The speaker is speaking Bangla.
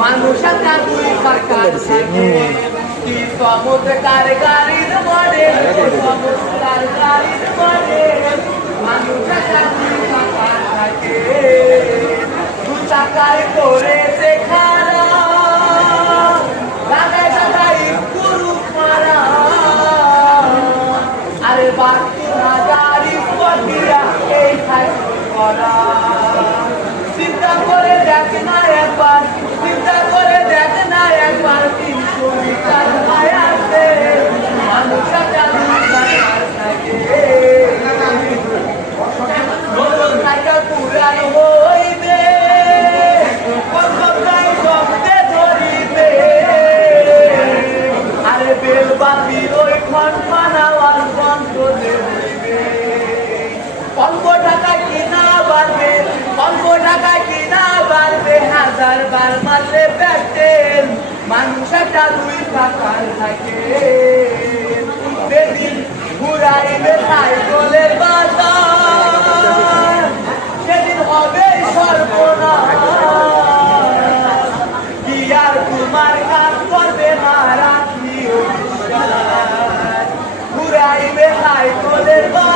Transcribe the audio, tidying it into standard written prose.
মানুষ একটা দুই সরকার থাকে কি সমুদ্রকার গাড়ির বলে সমুদ্রকার গাড়ির বলে মানুষ একটা দুই সরকার থাকে দু চাকায় করেছে খারা লাগায় লাগাই গুরু মারা আরে বাকি হাজারি পটিয়া এই থাকি করা চিন্তা করে দেখ না একবার চিন্তা করে দেখ না একবার 300 মিটার মায়াতে মানুষ একটা থাকে মোটরসাইকেল পুরান হইবে কলকাতায় শব্দে ধরিবে আরে বেলবাতির ওই ঘন্টা আওয়াজ বন্ধ হইবে অল্প টাকায় কিনা বাড়বে অল্প টাকায় কিনা বাড়বে হাজার বার মারলে পেটেল মানুষ একটা দুই টাকার থাকে সেদিন ঘুরাইবে সাইকেলের বাজার সেদিন হবে সর্বনাশ কি আর তোমার কাজ করবে মারা ঘুরাইবে সাইকেলের বাজার